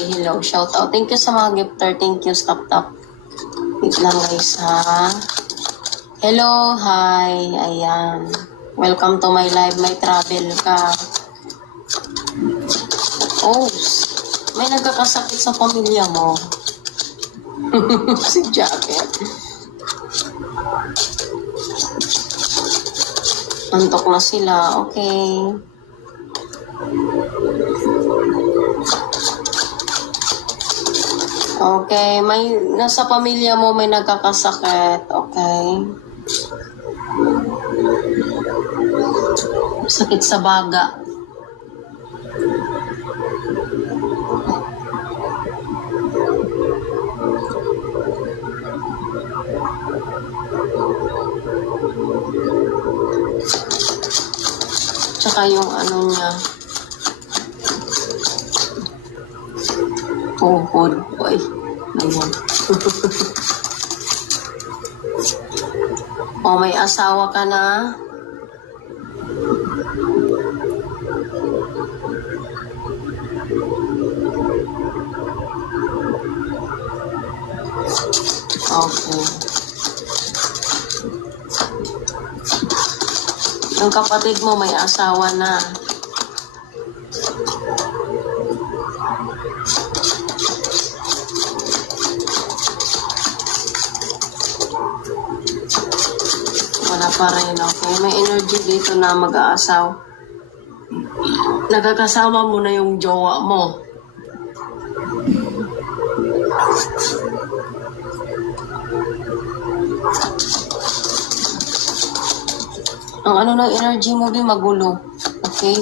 Hello, shout out. Thank you sa mga gifter. Thank you, stop. Wait lang guys ha. Hello, hi. Ayan. Welcome to my live. May travel ka. Oh, may nagkakasakit sa pamilya mo. Si Jacket. Antok na sila. Okay. Okay. May, nasa pamilya mo may nagkakasakit. Okay. Sakit sa baga. Tsaka yung ano niya. Tuhod. Ay. Ayan. O, may asawa ka na? Okay. Yung kapatid mo may asawa na. Wala pa rin, okay? May energy dito na mag-aasaw. Nagkakasama mo na yung jowa mo. Ang ano ng energy mo din magulo. Okay?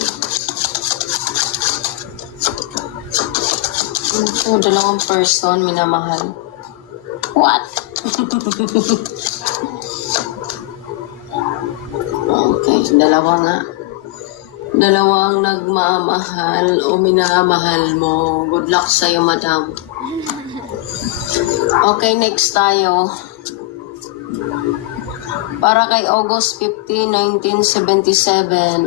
Ito, dalawang person, minamahal. What? Okay, dalawa nga. Dalawang nagmamahal o minamahal mo. Good luck sa'yo, madam. Okay, next tayo. Para kay August 15, 1977.